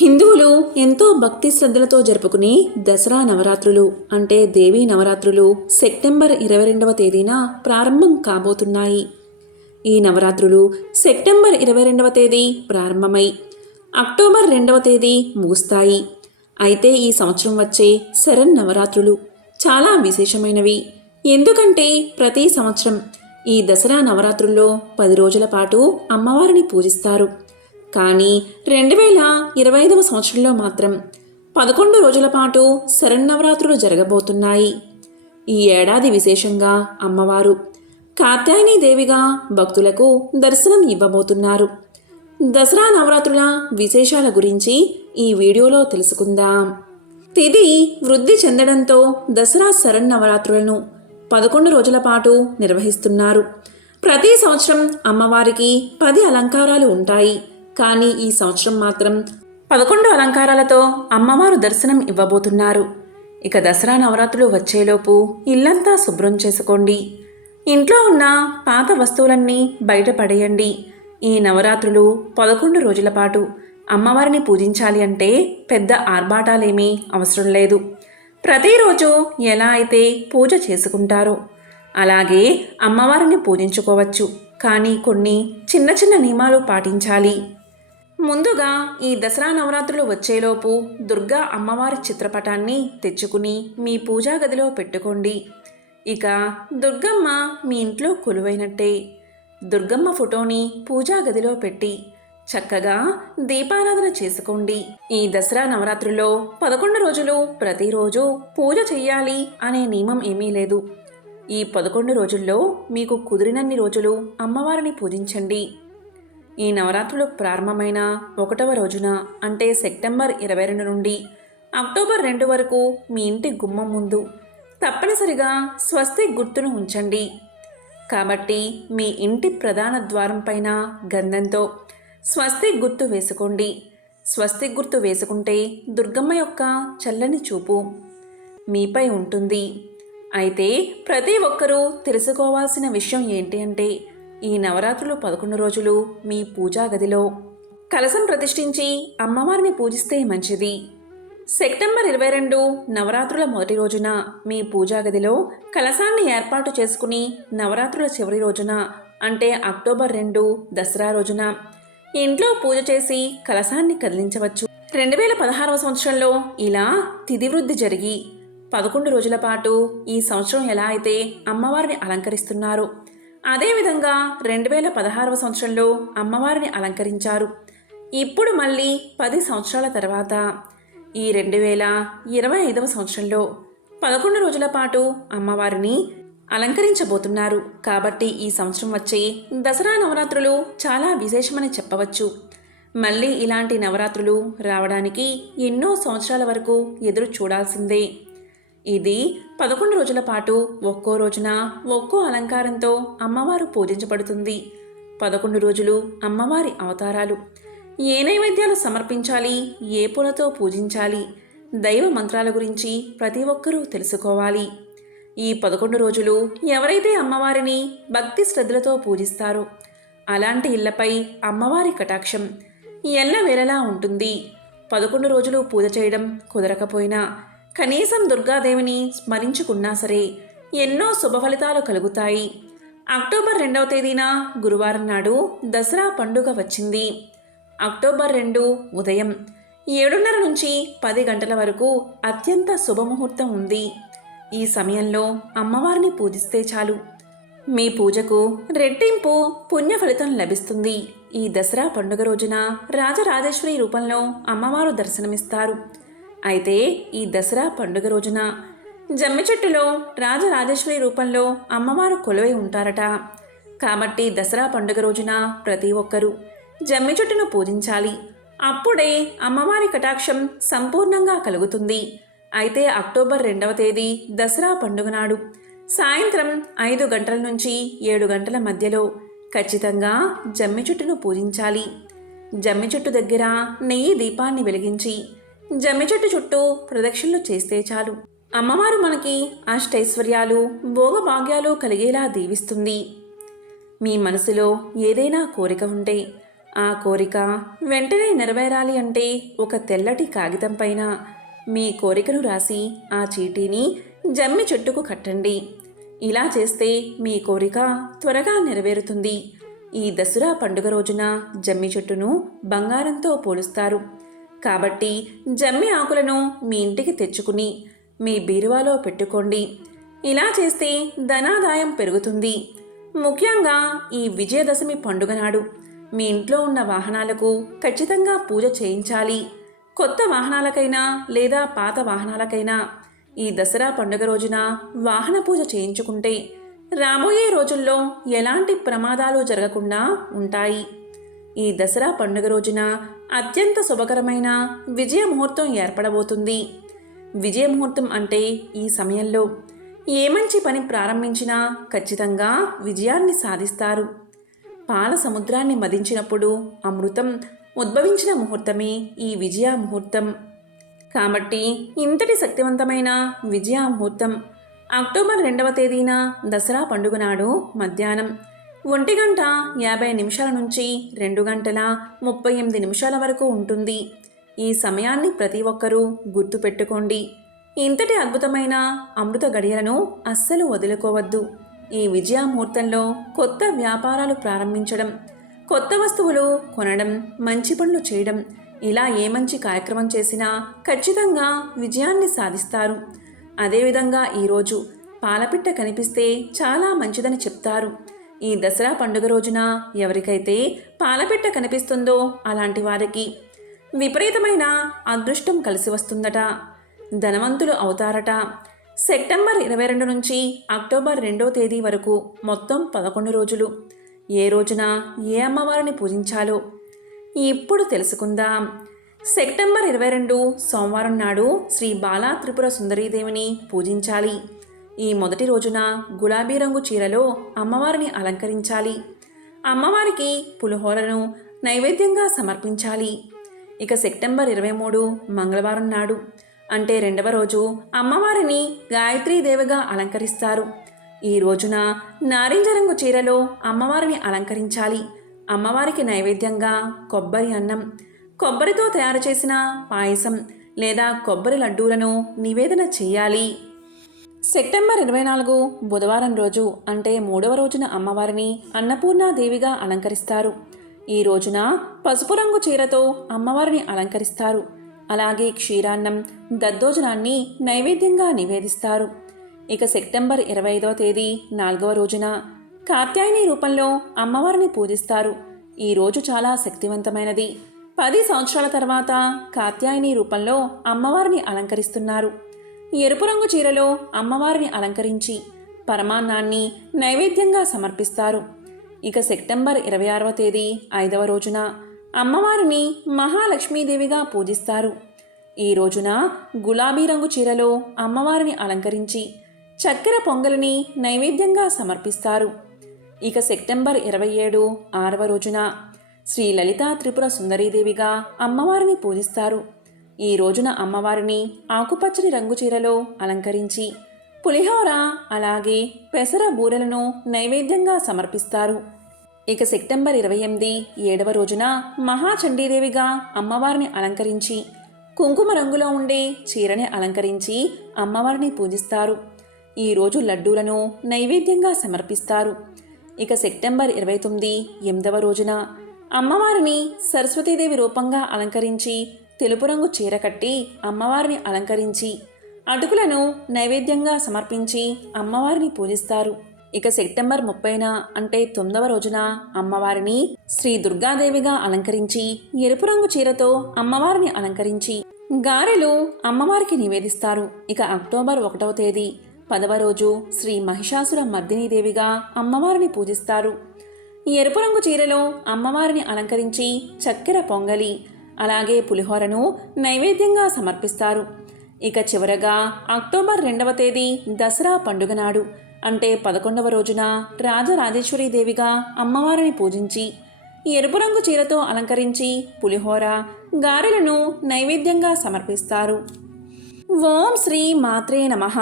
హిందువులు ఎంతో భక్తి శ్రద్ధలతో జరుపుకునే దసరా నవరాత్రులు అంటే దేవీ నవరాత్రులు సెప్టెంబర్ ఇరవై రెండవ తేదీన ప్రారంభం కాబోతున్నాయి. ఈ నవరాత్రులు సెప్టెంబర్ ఇరవై రెండవ తేదీ ప్రారంభమై అక్టోబర్ రెండవ తేదీ ముగుస్తాయి. అయితే ఈ సంవత్సరం వచ్చే శరణ్ నవరాత్రులు చాలా విశేషమైనవి. ఎందుకంటే ప్రతి సంవత్సరం ఈ దసరా నవరాత్రుల్లో పది రోజుల పాటు అమ్మవారిని పూజిస్తారు. కానీ రెండు వేల ఇరవై ఐదవ సంవత్సరంలో మాత్రం పదకొండు రోజుల పాటు శరన్నవరాత్రులు జరగబోతున్నాయి. ఈ ఏడాది విశేషంగా అమ్మవారు కాత్యాయని దేవిగా భక్తులకు దర్శనం ఇవ్వబోతున్నారు. దసరా నవరాత్రుల విశేషాల గురించి ఈ వీడియోలో తెలుసుకుందాం. తిది వృద్ధి చెందడంతో దసరా శరన్నవరాత్రులను పదకొండు రోజుల పాటు నిర్వహిస్తున్నారు. ప్రతి సంవత్సరం అమ్మవారికి పది అలంకారాలు ఉంటాయి. కానీ ఈ సంవత్సరం మాత్రం పదకొండు అలంకారాలతో అమ్మవారు దర్శనం ఇవ్వబోతున్నారు. ఇక దసరా నవరాత్రులు వచ్చేలోపు ఇల్లంతా శుభ్రం చేసుకోండి. ఇంట్లో ఉన్న పాత వస్తువులన్నీ బయట పడేయండి. ఈ నవరాత్రులు పదకొండు రోజుల పాటు అమ్మవారిని పూజించాలి అంటే పెద్ద ఆర్భాటాలేమీ అవసరం లేదు. ప్రతిరోజు ఎలా అయితే పూజ చేసుకుంటారో అలాగే అమ్మవారిని పూజించుకోవచ్చు. కానీ కొన్ని చిన్న చిన్న నియమాలు పాటించాలి. ముందుగా ఈ దసరా నవరాత్రులు వచ్చేలోపు దుర్గా అమ్మవారి చిత్రపటాన్ని తెచ్చుకుని మీ పూజా గదిలో పెట్టుకోండి. ఇక దుర్గమ్మ మీ ఇంట్లో కొలువైనట్టే. దుర్గమ్మ ఫోటోని పూజా గదిలో పెట్టి చక్కగా దీపారాధన చేసుకోండి. ఈ దసరా నవరాత్రుల్లో పదకొండు రోజులు ప్రతిరోజు పూజ చెయ్యాలి అనే నియమం ఏమీ లేదు. ఈ పదకొండు రోజుల్లో మీకు కుదిరినన్ని రోజులు అమ్మవారిని పూజించండి. ఈ నవరాత్రులు ప్రారంభమైన ఒకటవ రోజున అంటే సెప్టెంబర్ ఇరవై రెండు నుండి అక్టోబర్ రెండు వరకు మీ ఇంటి గుమ్మం ముందు తప్పనిసరిగా స్వస్తి గుర్తును ఉంచండి. కాబట్టి మీ ఇంటి ప్రధాన ద్వారం పైన గంధంతో స్వస్తి గుర్తు వేసుకోండి. స్వస్తి గుర్తు వేసుకుంటే దుర్గమ్మ యొక్క చల్లని చూపు మీపై ఉంటుంది. అయితే ప్రతి ఒక్కరూ తెలుసుకోవాల్సిన విషయం ఏంటి అంటే ఈ నవరాత్రులు పదకొండు రోజులు మీ పూజా గదిలో. కలసం ప్రతిష్ఠించి అమ్మవారిని పూజిస్తే మంచిది. సెప్టెంబర్ ఇరవై రెండు నవరాత్రుల మొదటి రోజున మీ పూజా గదిలో కలసాన్ని ఏర్పాటు చేసుకుని నవరాత్రుల చివరి రోజున అంటే అక్టోబర్ రెండు దసరా రోజున ఇంట్లో పూజ చేసి కలసాన్ని కదిలించవచ్చు. రెండు వేల పదహారవ సంవత్సరంలో ఇలా తిథివృద్ధి జరిగి పదకొండు రోజుల పాటు ఈ సంవత్సరం ఎలా అయితే అమ్మవారిని అలంకరిస్తున్నారు అదేవిధంగా రెండు వేల పదహారవ సంవత్సరంలో అమ్మవారిని అలంకరించారు. ఇప్పుడు మళ్ళీ పది సంవత్సరాల తర్వాత ఈ రెండు వేల ఇరవై ఐదవ సంవత్సరంలో పదకొండు రోజుల పాటు అమ్మవారిని అలంకరించబోతున్నారు. కాబట్టి ఈ సంవత్సరం వచ్చే దసరా నవరాత్రులు చాలా విశేషమని చెప్పవచ్చు. మళ్ళీ ఇలాంటి నవరాత్రులు రావడానికి ఎన్నో సంవత్సరాల వరకు ఎదురు చూడాల్సిందే ఇది పదకొండు రోజుల పాటు ఒక్కో రోజున ఒక్కో అలంకారంతో అమ్మవారు పూజించబడుతుంది. పదకొండు రోజులు అమ్మవారి అవతారాలు. ఏ నైవేద్యాలు సమర్పించాలి? ఏ పూలతో పూజించాలి? దైవ మంత్రాల గురించి ప్రతి ఒక్కరూ తెలుసుకోవాలి. ఈ పదకొండు రోజులు ఎవరైతే అమ్మవారిని భక్తి శ్రద్ధలతో పూజిస్తారో అలాంటి ఇళ్ళపై అమ్మవారి కటాక్షం ఎల్లవేళలా ఉంటుంది. పదకొండు రోజులు పూజ చేయడం కుదరకపోయినా కనీసం దుర్గాదేవిని స్మరించుకున్నా సరే ఎన్నో శుభ ఫలితాలు కలుగుతాయి. అక్టోబర్ రెండవ తేదీన గురువారం నాడు దసరా పండుగ వచ్చింది. అక్టోబర్ రెండు ఉదయం ఏడున్నర నుంచి పది గంటల వరకు అత్యంత శుభముహూర్తం ఉంది. ఈ సమయంలో అమ్మవారిని పూజిస్తే చాలు. మీ పూజకు రెట్టింపు పుణ్య ఫలితం లభిస్తుంది. ఈ దసరా పండుగ రోజున రాజరాజేశ్వరి రూపంలో అమ్మవారు దర్శనమిస్తారు. అయితే ఈ దసరా పండుగ రోజున జమ్మి చెట్టులో రాజరాజేశ్వరి రూపంలో అమ్మవారు కొలువై ఉంటారట. కాబట్టి దసరా పండుగ రోజున ప్రతి ఒక్కరూ జమ్మి చెట్టును పూజించాలి. అప్పుడే అమ్మవారి కటాక్షం సంపూర్ణంగా కలుగుతుంది. అయితే అక్టోబర్ రెండవ తేదీ దసరా పండుగ నాడు సాయంత్రం ఐదు గంటల నుంచి ఏడు గంటల మధ్యలో ఖచ్చితంగా జమ్మి చెట్టును పూజించాలి. జమ్మి చెట్టు దగ్గర నెయ్యి దీపాన్ని వెలిగించి జమ్మి చెట్టు చుట్టూ ప్రదక్షిణలు చేస్తే చాలు. అమ్మవారు మనకి అష్టైశ్వర్యాలు భోగభాగ్యాలు కలిగేలా దీవిస్తుంది. మీ మనసులో ఏదైనా కోరిక ఉంటే ఆ కోరిక వెంటనే నెరవేరాలి అంటే ఒక తెల్లటి కాగితం పైన మీ కోరికను రాసి ఆ చీటీని జమ్మి చెట్టుకు కట్టండి. ఇలా చేస్తే మీ కోరిక త్వరగా నెరవేరుతుంది. ఈ దసరా పండుగ రోజున జమ్మి చెట్టును బంగారంతో పోలుస్తారు. కాబట్టి జమ్మి ఆకులను మీ ఇంటికి తెచ్చుకుని మీ బీరువాలో పెట్టుకోండి. ఇలా చేస్తే ధనాదాయం పెరుగుతుంది. ముఖ్యంగా ఈ విజయదశమి పండుగ నాడు మీ ఇంట్లో ఉన్న వాహనాలకు ఖచ్చితంగా పూజ చేయించాలి. కొత్త వాహనాలకైనా లేదా పాత వాహనాలకైనా ఈ దసరా పండుగ రోజున వాహన పూజ చేయించుకుంటే రాబోయే రోజుల్లో ఎలాంటి ప్రమాదాలు జరగకుండా ఉంటాయి. ఈ దసరా పండుగ రోజున అత్యంత శుభకరమైన విజయ ముహూర్తం ఏర్పడబోతుంది. విజయ ముహూర్తం అంటే ఈ సమయంలో ఏ మంచి పని ప్రారంభించినా ఖచ్చితంగా విజయాన్ని సాధిస్తారు. పాల సముద్రాన్ని మదించినప్పుడు అమృతం ఉద్భవించిన ముహూర్తమే ఈ విజయ ముహూర్తం కాబట్టి ఇంతటి శక్తివంతమైన విజయ ముహూర్తం అక్టోబర్ రెండవ తేదీన దసరా పండుగ నాడు మధ్యాహ్నం ఒంటి గంట యాభై నిమిషాల నుంచి రెండు గంటల ముప్పై ఎనిమిది నిమిషాల వరకు ఉంటుంది. ఈ సమయాన్ని ప్రతి ఒక్కరూ గుర్తుపెట్టుకోండి ఇంతటి అద్భుతమైన అమృత గడియలను అస్సలు వదులుకోవద్దు. ఈ విజయ ముహూర్తంలో కొత్త వ్యాపారాలు ప్రారంభించడం కొత్త వస్తువులు కొనడం మంచి పనులు చేయడం ఇలా ఏ మంచి కార్యక్రమం చేసినా ఖచ్చితంగా విజయాన్ని సాధిస్తారు. అదేవిధంగా ఈరోజు పాలపిట్ట కనిపిస్తే చాలా మంచిదని చెప్తారు. ఈ దసరా పండుగ రోజున ఎవరికైతే పాలపిట్ట కనిపిస్తుందో అలాంటి వారికి విపరీతమైన అదృష్టం కలిసి వస్తుందట. ధనవంతులు అవుతారట. సెప్టెంబర్ ఇరవై రెండు నుంచి అక్టోబర్ రెండో తేదీ వరకు మొత్తం పదకొండు రోజులు. ఏ రోజున ఏ అమ్మవారిని పూజించాలో ఇప్పుడు తెలుసుకుందాం. సెప్టెంబర్ ఇరవై రెండు సోమవారం నాడు శ్రీ బాలా త్రిపుర సుందరీదేవిని పూజించాలి. ఈ మొదటి రోజున గులాబీ రంగు చీరలో అమ్మవారిని అలంకరించాలి. అమ్మవారికి పులిహోరను నైవేద్యంగా సమర్పించాలి. ఇక సెప్టెంబర్ ఇరవై మూడు మంగళవారం నాడు అంటే రెండవ రోజు అమ్మవారిని గాయత్రీదేవిగా అలంకరిస్తారు. ఈ రోజున నారింజ రంగు చీరలో అమ్మవారిని అలంకరించాలి. అమ్మవారికి నైవేద్యంగా కొబ్బరి అన్నం కొబ్బరితో తయారు చేసిన పాయసం లేదా కొబ్బరి లడ్డూలను నివేదన చేయాలి. సెప్టెంబర్ ఇరవై నాలుగు బుధవారం రోజు అంటే మూడవ రోజున అమ్మవారిని అన్నపూర్ణాదేవిగా అలంకరిస్తారు. ఈ రోజున పసుపు రంగు చీరతో అమ్మవారిని అలంకరిస్తారు. అలాగే క్షీరాన్నం దద్దోజనాన్ని నైవేద్యంగా నివేదిస్తారు. ఇక సెప్టెంబర్ ఇరవై ఐదవ తేదీ నాలుగవ రోజున కాత్యాయని రూపంలో అమ్మవారిని పూజిస్తారు. ఈ రోజు చాలా శక్తివంతమైనది. పది సంవత్సరాల తర్వాత కాత్యాయని రూపంలో అమ్మవారిని అలంకరిస్తున్నారు. ఎరుపు రంగు చీరలో అమ్మవారిని అలంకరించి పరమాన్నాన్ని నైవేద్యంగా సమర్పిస్తారు. ఇక సెప్టెంబర్ ఇరవై ఆరవ తేదీ ఐదవ రోజున అమ్మవారిని మహాలక్ష్మీదేవిగా పూజిస్తారు. ఈ రోజున గులాబీ రంగు చీరలో అమ్మవారిని అలంకరించి చక్కెర పొంగలిని నైవేద్యంగా సమర్పిస్తారు. ఇక సెప్టెంబర్ ఇరవై ఏడు ఆరవ రోజున శ్రీ లలితా త్రిపుర సుందరీదేవిగా అమ్మవారిని పూజిస్తారు. ఈ రోజున అమ్మవారిని ఆకుపచ్చని రంగు చీరలో అలంకరించి పులిహోర అలాగే పెసర బూరెలను నైవేద్యంగా సమర్పిస్తారు. ఇక సెప్టెంబర్ ఇరవై ఎనిమిది ఏడవ రోజున మహాచండీదేవిగా అమ్మవారిని అలంకరించి కుంకుమ రంగులో ఉండే చీరని అలంకరించి అమ్మవారిని పూజిస్తారు. ఈ రోజు లడ్డూలను నైవేద్యంగా సమర్పిస్తారు. ఇక సెప్టెంబర్ ఇరవై తొమ్మిది ఎనిమిదవ రోజున అమ్మవారిని సరస్వతీదేవి రూపంగా అలంకరించి తెలుపు రంగు చీర కట్టి అమ్మవారిని అలంకరించి అటుకులను నైవేద్యంగా సమర్పించి అమ్మవారిని పూజిస్తారు. ఇక సెప్టెంబర్ ముప్పైన అంటే తొమ్మిదవ రోజున అమ్మవారిని శ్రీ దుర్గాదేవిగా అలంకరించి ఎరుపు రంగు చీరతో అమ్మవారిని అలంకరించి గారెలు అమ్మవారికి నివేదిస్తారు. ఇక అక్టోబర్ ఒకటవ తేదీ పదవ రోజు శ్రీ మహిషాసుర మర్దినీదేవిగా అమ్మవారిని పూజిస్తారు. ఎరుపు రంగు చీరలో అమ్మవారిని అలంకరించి చక్కెర పొంగలి అలాగే పులిహోరను నైవేద్యంగా సమర్పిస్తారు. ఇక చివరగా అక్టోబర్ రెండవ తేదీ దసరా పండుగ నాడు. అంటే పదకొండవ రోజున రాజరాజేశ్వరీదేవిగా అమ్మవారిని పూజించి ఎరుపు రంగు చీరతో అలంకరించి పులిహోర గారెలను నైవేద్యంగా సమర్పిస్తారు. ఓం శ్రీ మాత్రే నమః.